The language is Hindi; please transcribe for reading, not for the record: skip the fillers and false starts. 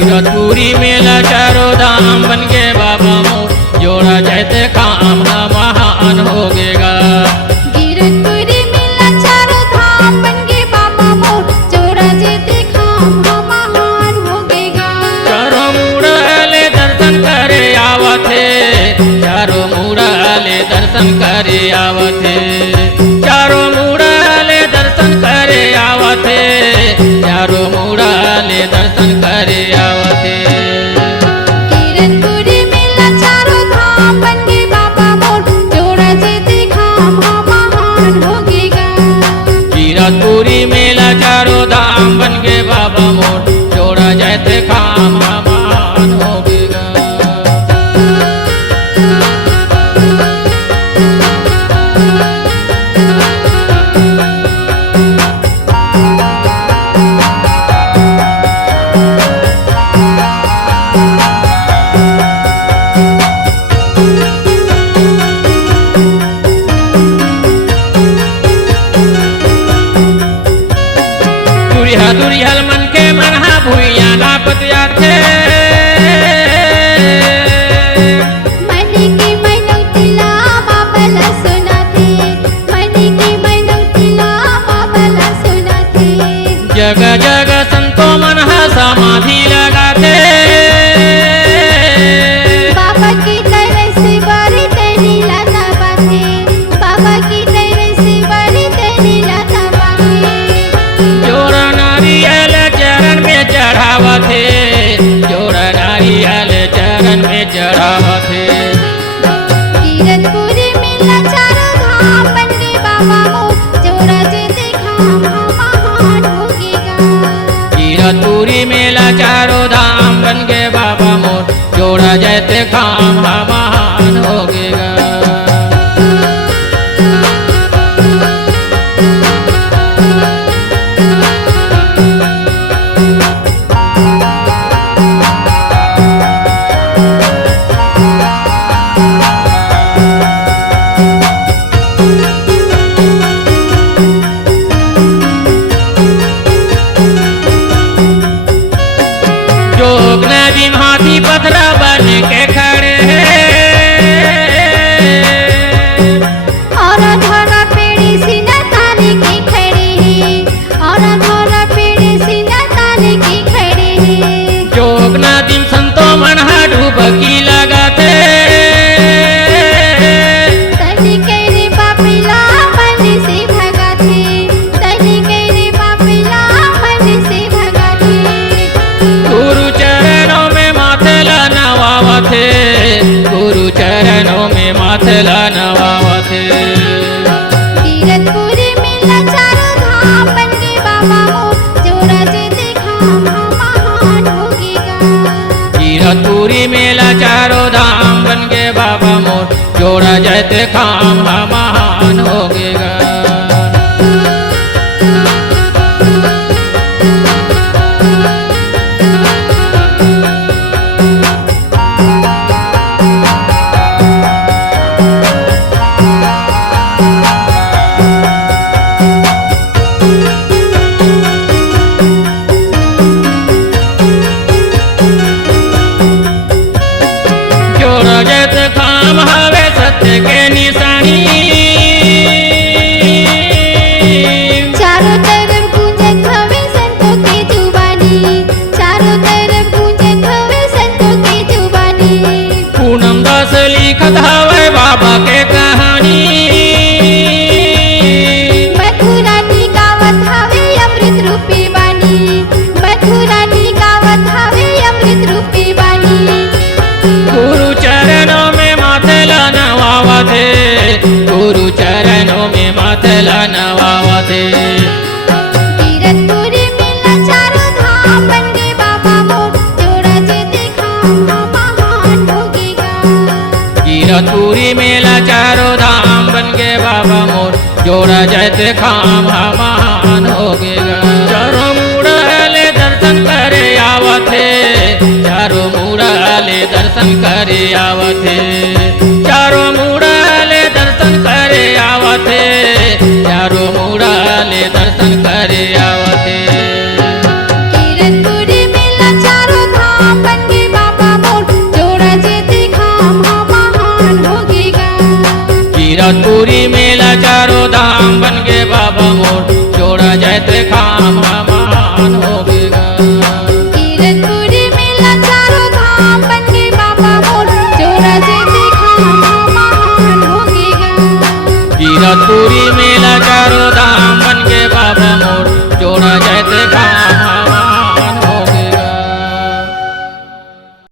कीरतपुरी मेला चारों धाम बन के बाबा मोर जोड़ा जैते काम महान होगेगा। कीरतपुरी मेला चारों धाम बन के बाबा मोर जोड़ा जैते काम महान होगेगा। चारों मुड़ाले दर्शन करे आवथे, चारों मुड़ाले दर्शन करे आवथे, चारों मुड़ाले दर्शन करे आवथे, चारों मुड़ाले दर्शन करे आवथे। कीरतपुरी मेला चारों धाम बन के बाबा मोर जोड़ा जैते काम महान होगेगा। कीरतपुरी मेला चारों धाम बन के बाबा मोर जोड़ा जैते काम महान होगेगा। दुरिहल मन के मनहा भूया नापत याथे, मनी की मनौतिला बाबला सुनाते, मनी की मनौतिला बाबला सुनाते। जग जग संतो मनहा समाधि लगाते, बाबा की तरह से बारी तेरी लाता बाते, बाबा की तरह से बारी तेरी लाता बाते। जोड़ा नारियल चरण में चढ़ावथे, जोड़ा नारियल चरण में चढ़ावथे। कीरतपुरी मेला चारों धाम बन के बाबा मोर जोड़ा जैते काम महान होगेगा। कीरतपुरी मेला चारों धाम बन के बाबा मोर जोड़ा जैते काम महान होगेगा। जोग नदी हाथी पथरा बन के खड़े हैं, और धोरा पेड़ी सीना ताने के खड़े हैं, और धोरा पेड़ी सीना ताने के खड़े हैं। जोग नदी संतो मनहा डुबकी लगाते, तनी केरे बापिला मन से भगाते, तनी केरे बापिला मन से भगाते। गुरु चरणों में माथेला नवावथे, गुरु चरणों में माथेला नवावथे। कीरतपुरी मेला चारों धाम बन के बाबा मोर जोड़ा जैते काम महान होगेगा। कीरतपुरी मेला चारों धाम बन के बाबा मोर जोड़ा जैते काम महान होगेगा। जोड़ा जैते काम हवे सत्य के निशानी, चारों तरफ गूंजत हवे संतों की जुबानी, चारों तरफ गूंजत हवे संतों की जुबानी। पूनम दास लिखत हवे बाबा के कहानी, मथुरानी गावत हवे अमृत रूपी बानी, मथुरानी गावत हवे अमृत रूपी बानी। गुरु चरणों में माथेला नवावथे, गुरु चरणों में माथेला नवावथे। कीरतपुरी मेला चारों धाम बन के बाबा मोर जोड़ा जैते काम महान होगेगा। कीरतपुरी मेला चारों धाम बन के बाबा मोर जोड़ा जैते काम महान होगेगा। चारों मुड़ाले दर्शन करे आवथे, चारों मुड़ाले दर्शन करे आवथे, चारों मुड़ाले दर्शन करे आवथे, चारों मुड़ाले दर्शन करे आवथे। कीरतपुरी मेला चारों धाम मेला चारों धाम बन के बाबा मोर जोड़ा जैसे काम महान होगा। कीरतपुरी मेला चारों धाम बन के बाबा मोर जोड़ा जैसे खाम महान होगा। कीरतपुरी